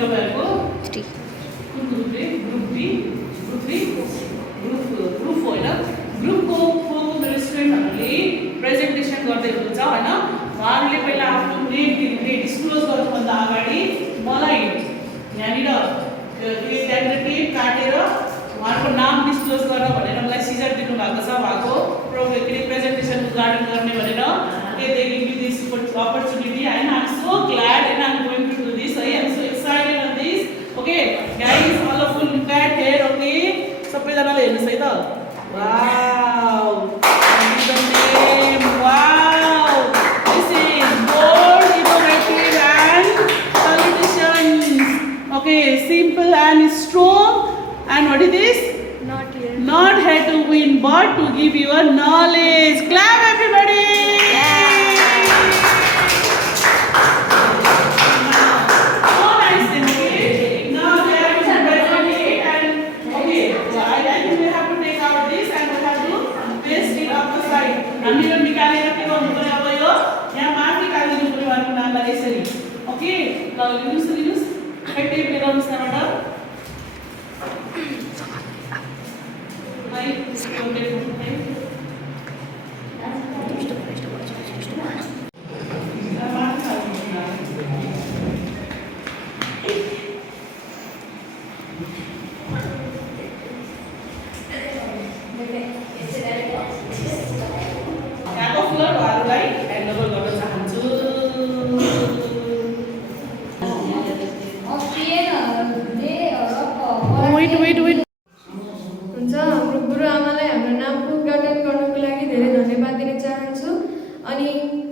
तपाईँहरूको ग्रुप होइन ग्रुपको मेरो स्टुडेन्टहरूले प्रेजेन्टेसन गर्दै हुनुहुन्छ होइन उहाँहरूले पहिला आफ्नो नेम डिस्क्लोज गर्नुभन्दा अगाडि मलाई यहाँनिर त्यहाँनिर टेप काटेर उहाँहरूको नाम डिस्क्लोज गर भनेर मलाई सिजर दिनुभएको छ उहाँको प्रेजेन्टेसन उद्घाटन गर्ने भनेर they give me this opportunity and I'm so glad and I'm going to do this. I'm so excited on this. Okay, guys, all of you look at here. Okay, सबैजनाले हेर्नुस् है त. Wow, the name. Wow, this is bold, innovative and politicians. Okay, simple and strong. And what is this? Not here to win, but to give you a knowledge. Clap, everybody. हामीले निकालेर के गर्नु पर्यो अब यो यहाँ माथि काटिदिनु पर्यो उहाँको नामलाई यसरी ओके ल लिनुस् टेप लिएर आउनुस् यहाँबाट है wait हुन्छ हाम्रो गुरुआमालाई हाम्रो नामको उद्घाटन गर्नको लागि धेरै धन्यवाद दिन चाहन्छु अनि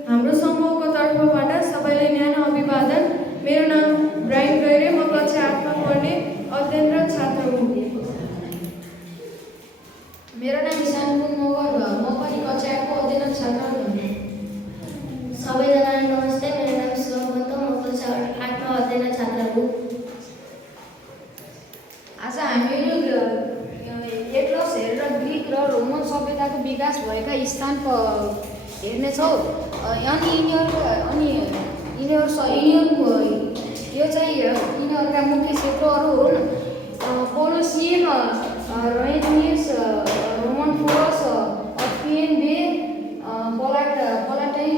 हाम्रो समूहको तर्फबाट सबैलाई न्यानो अभिवादन मेरो नाम ब्राइन गैरे म कक्षा 8 मा पढ्ने अध्ययनरत छात्र हुँ मेरो नाम ईशान मगर म पनि कक्षा 8 को अध्ययनरत छात्र हुँ सबैजनालाई नमस्ते मेरो नाम शिवम पन्त म कक्षा 8 मा अध्ययनरत छात्र हुँ आज हामीहरू एटलस हेरेर ग्रिक र रोमन सभ्यताको विकास भएका स्थान हेर्नेछौँ अनि यिनीहरूको यो चाहिँ यिनीहरूका मुख्य क्षेत्रहरू हुन् कोलोसियम रोएनियस रोमन फोरस अपियन बे पलाटाइन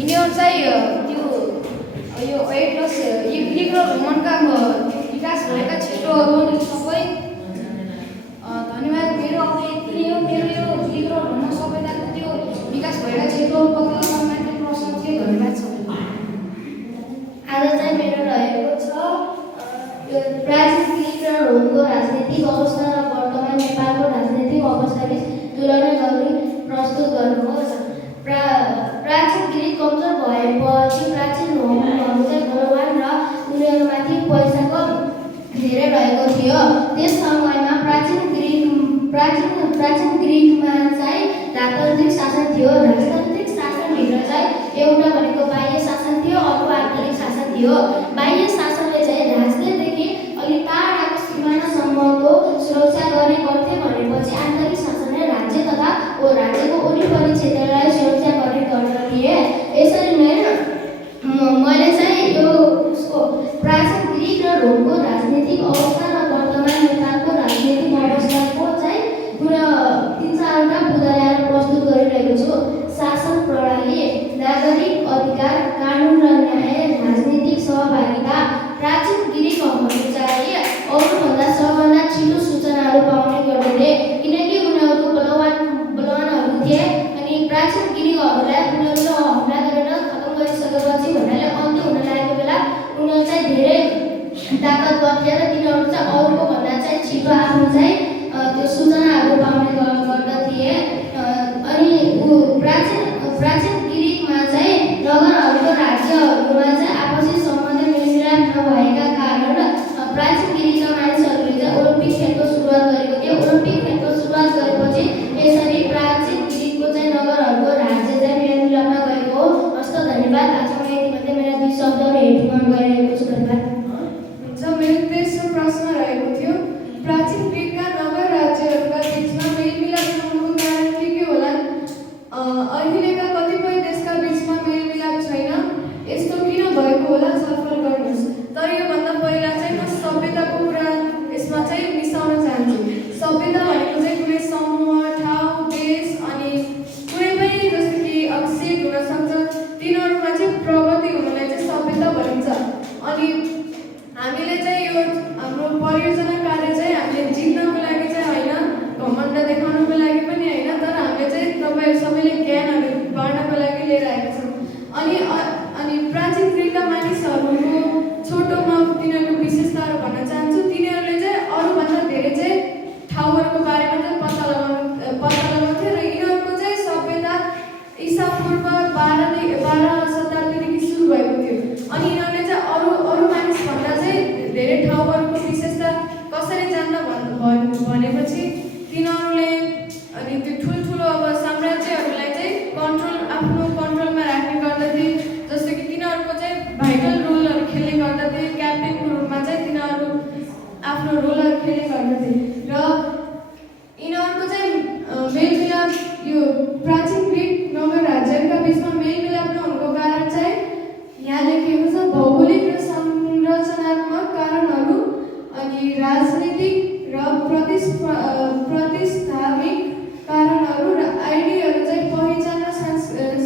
यिनीहरू चाहिँ त्यो यो एटलस ग्रिक र रोमनका विकास भएका क्षेत्रहरू सबै धन्यवाद मेरो अब यति हो मेरो यो ग्रिक र रोमन सभ्यताको त्यो विकास भएका क्षेत्रहरू माथि प्रश्न थियो धन्यवाद छ आज चाहिँ मेरो रहेको छ प्राचीन ग्रिक र रोमको राजनीतिक अवस्था र वर्तमान नेपालको राजनीतिक अवस्थाबीच तुलना गरी प्रस्तुत गर्नुहोस् प्राचीन ग्रिक कमजोर भएपछि प्राचीन रोमहरू चाहिँ बलवान र उनीहरूमाथि पैसाको धेरै रहेको थियो त्यस समयमा प्राचीन ग्रिकमा चाहिँ राजतान्त्रिक शासन थियो राजतान्त्रिक शासनभित्र चाहिँ एउटा भनेको बाह्य शासन थियो अर्को आन्तरिक शासन थियो बाह्य शासनले चाहिँ राज्यदेखि अलि टाढाको सिमानासम्मको सुरक्षा गर्ने गर्थे भनेपछि आन्तरिक शासनले राज्य तथा राज्यको वरिपरि क्षेत्रलाई सुरक्षा गर्ने गर्दथे यसरी नै मैले चाहिँ यो उसको प्राचीन ग्रिक र रोमको राजनीतिक अवस्था र वर्तमान नेपालको राजनीतिक अवस्थाको चाहिँ पुरा 3-4वटा बुँदा ल्याएर प्रस्तुत गरिरहेको छु शासन प्रणाली नागरिक अधिकार कानुन र न्याय राजनीतिक सहभागिता प्राचीन ग्रिकहरू चाहिँ अरूभन्दा सबभन्दा छिटो सूचनाहरू पाउने गर्दथे किनकि उनीहरू बलवानहरू थिए अनि प्राचीन ग्रिकहरूलाई उनीहरूले हमला गरेर खतम गरिसकेपछि भन्नाले अन्त्य हुन लागेको बेला उनीहरू चाहिँ धेरै ताकतवर थिए र तिनीहरू चाहिँ अरूको भन्दा चाहिँ छिटो आफ्नो चाहिँ त्यो सूचनाहरू पाउने गर्दथे अनि प्राचीन ग्रिकमा चाहिँ नगरहरूको राज्यहरूमा चाहिँ आपसी सम्बन्ध मेलमिलाप नभएका कारण प्राचीन ग्रिकका मानिसहरूले चाहिँ ओलम्पिक खेलको सुरुवात गरेको थियो ओलम्पिक खेलको सुरुवात गरेपछि यसरी प्राचीन ग्रिकको चाहिँ नगरहरूको राज्य चाहिँ मेलमिलापमा गएको हो हस्त धन्यवाद आज म यति भन्दै मेरा 2 शब्दहरू हेर्न गइरहेको छु धन्यवाद हुन्छ मेरो तेस्रो प्रश्न रहेको थियो प्राचीन ग्रिकका नगर राज्यहरूका बीचमा मेलमिलाप नहुनुको कारण के होला अहिलेका कतिपय देशका बीचमा मेलमिलाप छैन यस्तो किन अनि हामीले चाहिँ यो हाम्रो परियोजना कार्य चाहिँ हामीले जित्नको लागि चाहिँ होइन, घमण्ड देखाउनको लागि पनि होइन, तर हामीले चाहिँ तपाईँहरू सबैले ज्ञानहरू बाँड्नको लागि लिएर आएका छौँ। अनि प्राचीन ग्रिकका मानिसहरूको छोटोमा तिनीहरूको विशेषताहरू भन्न चाहन्छु। तिनीहरूले चाहिँ अरूभन्दा धेरै चाहिँ ठाउँहरूको बारेमा चाहिँ पत्ता लगाउँथे र यिनीहरूको चाहिँ सभ्यता ईसापूर्व 12 शताब्दीदेखि सुरु भएको थियो। अनि यिनीहरूले चाहिँ अरू मानिसभन्दा चाहिँ धेरै ठाउँहरूको विशेषता कसरी जान्न भनेपछि तिनीहरूले अनि त्यो ठुल्ठुलो अब साम्राज्यहरूलाई चाहिँ आफ्नो कन्ट्रोलमा राख्ने गर्दथे। जस्तो कि तिनीहरूको चाहिँ भाइटल रोलहरू खेल्ने गर्दथे, क्याप्टेनको रूपमा चाहिँ तिनीहरू आफ्नो रोलहरू खेल्ने गर्दथे। र यिनीहरूको चाहिँ मेलमिलाप यो प्राचीन ग्रिक नगर राज्यहरूका बिचमा मेलमिलाप नहुनुको कारण चाहिँ यहाँ लेखिएको छ भौगोलिक र संरचनात्मक कारणहरू, अनि राजनीतिक र प्रतिष्ठात्मक कारणहरू र आइडीहरू चाहिँ पहिचान र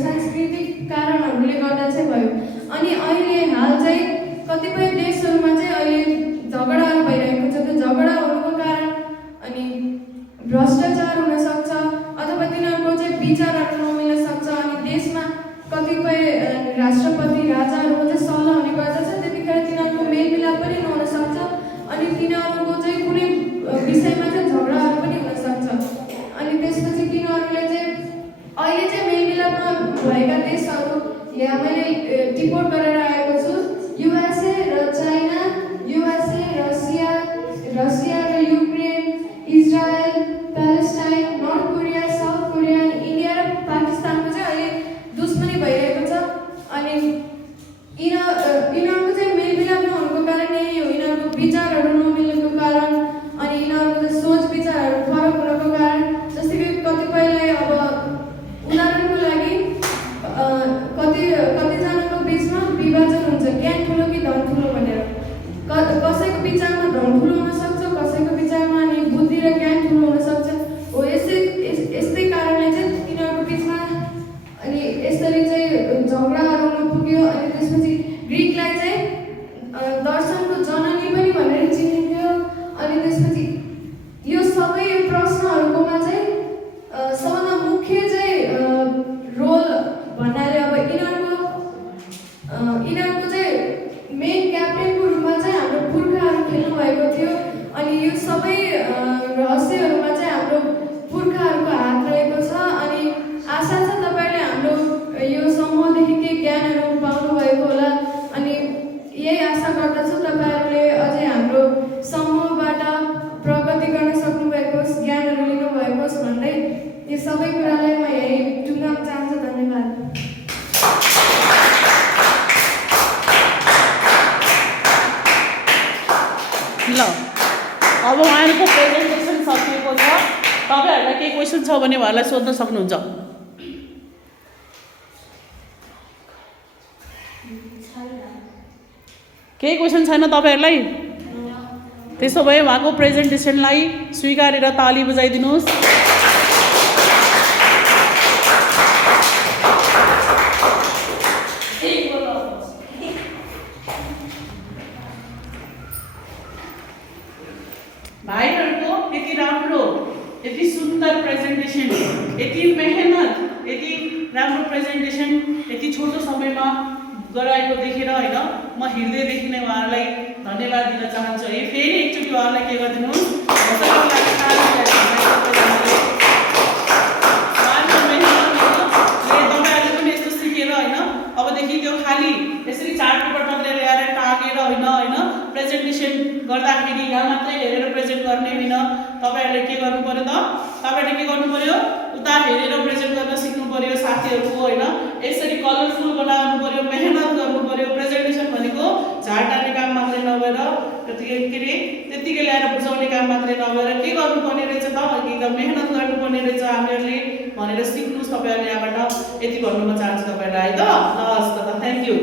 सांस्कृतिक कारणहरूले गर्दा चाहिँ भयो। अनि अहिले हाल चाहिँ कतिपय देशहरूमा चाहिँ अहिले झगडाहरू भइरहेको छ। त्यो झगडाहरूको कारण अनि भ्रष्टाचार हुनसक्छ अथवा तिनीहरूको चाहिँ विचारहरू नमिल्न सक्छ। अनि देशमा कतिपय राष्ट्रपति राजाहरूको चाहिँ सल्लाह हुने गर्दछ, त्यतिखेर तिनीहरूको मेलमिलाप पनि नहुन सक्छ। अनि तिनीहरूको चाहिँ कुनै विषयमा चाहिँ झगडाहरू पनि हुनसक्छ। अनि त्यसपछि तिनीहरूले चाहिँ अहिले चाहिँ मेलमिलापमा भएका देशहरू यहाँ मैले टिपोट गरेर आएको छु। युएसए र चाइना, युएसए, रसिया र Ukraine, Israel, Palestine, north Korea, south Korea, India र पाकिस्तानको चाहिँ अहिले दुश्मनी भइरहेको छ। अनि यिनीहरूको चाहिँ मेलमिलाप नहुनुको कारण यही हो, यिनीहरूको विचारहरू नमिल्नुको कारण, अनि यिनीहरूको चाहिँ सोच विचारहरू फरक हुनुको कारण। जस्तै कि कतिपयलाई अब उदाहरणको लागि कतिजनाको बिचमा विभाजन हुन्छ, ज्ञान ठुलो कि धन ठुलो भनेर। कसैको विचारमा धन ठुलो हुनसक्छ, कसैको विचारमा अनि बुद्धि र ज्ञान ठुलो हुनसक्छ। हो यस्तै कारणले चाहिँ तिनीहरूको बिचमा अनि यसरी चाहिँ झगडाहरू हुन पुग्यो। अनि त्यसपछि ग्रिकलाई चाहिँ दर्शनको जननी पनि भनेर चिनिन्थ्यो। अनि त्यसपछि यो सबै प्रश्नहरूकोमा चाहिँ सबभन्दा मुख्य चाहिँ रोल भन्नाले अब यिनीहरूको चाहिँ मेन क्याप्टेनको रूपमा चाहिँ हाम्रो पुर्खाहरू खेल्नु भएको थियो। अनि यो सबै रहस्यहरूमा चाहिँ हाम्रो पुर्खाहरूको हात रहेको छ। अनि आशा छ तपाईँहरूले हाम्रो यो समूहदेखि केही ज्ञानहरू पाउनुभएको होला। अनि यही आशा गर्दछु तपाईँहरूले अझै हाम्रो समूहबाट प्रगति गर्न सक्नुभएको होस्, ज्ञानहरू लिनुभएको होस् भन्दै यो सबै कुरालाई म यही टुङ्गाउन चाहन्छु। धन्यवाद। ल अब उहाँहरूको प्रेजेन्टेसन सकिएको छ। तपाईँहरूलाई केही क्वेसन छ भने उहाँलाई सोध्न सक्नुहुन्छ। केही क्वेसन छैन तपाईँहरूलाई? त्यसो भए उहाँको प्रेजेन्टेसनलाई स्वीकारेर ताली बजाइदिनुहोस्। भाइहरूको यति राम्रो, यति सुन्दर प्रेजेन्टेसन, यति मेहनत, यति राम्रो प्रेजेन्टेसन यति छोटो समयमा गराएको देखेर होइन म हृदयदेखि नै उहाँहरूलाई धन्यवाद दिन चाहन्छु। है फेरि एकचोटि उहाँहरूलाई के गरिदिनुहोस्, तपाईँहरूले पनि यस्तो सिकेर होइन अबदेखि त्यो खालि यसरी चार्ट पेपर मात्रै ल्याएर टाँगेर होइन प्रेजेन्टेसन गर्दाखेरि यहाँ मात्रै हेरेर प्रेजेन्ट गर्ने होइन। तपाईँहरूले के गर्नु पर्यो त? तपाईँहरूले के गर्नु पर्यो? उता हेरेर प्रेजेन्ट गर्न सिक्नु पर्यो साथीहरूको होइन। यसरी कलरफुल बनाउनु पर्यो, मेहनत गर्नु पर्यो। प्रेजेन्टेसन भनेको झाड टार्ने काम मात्रै नभएर त्यतिकै ल्याएर बुझाउने काम मात्रै नभएर के गर्नुपर्ने रहेछ त? एकदम मेहनत गर्नुपर्ने रहेछ हामीहरूले भनेर सिक्नुहोस् तपाईँहरूले यहाँबाट। यति भन्नु म चाहन्छु तपाईँहरूलाई है त। हस् त, थ्याङ्क यू।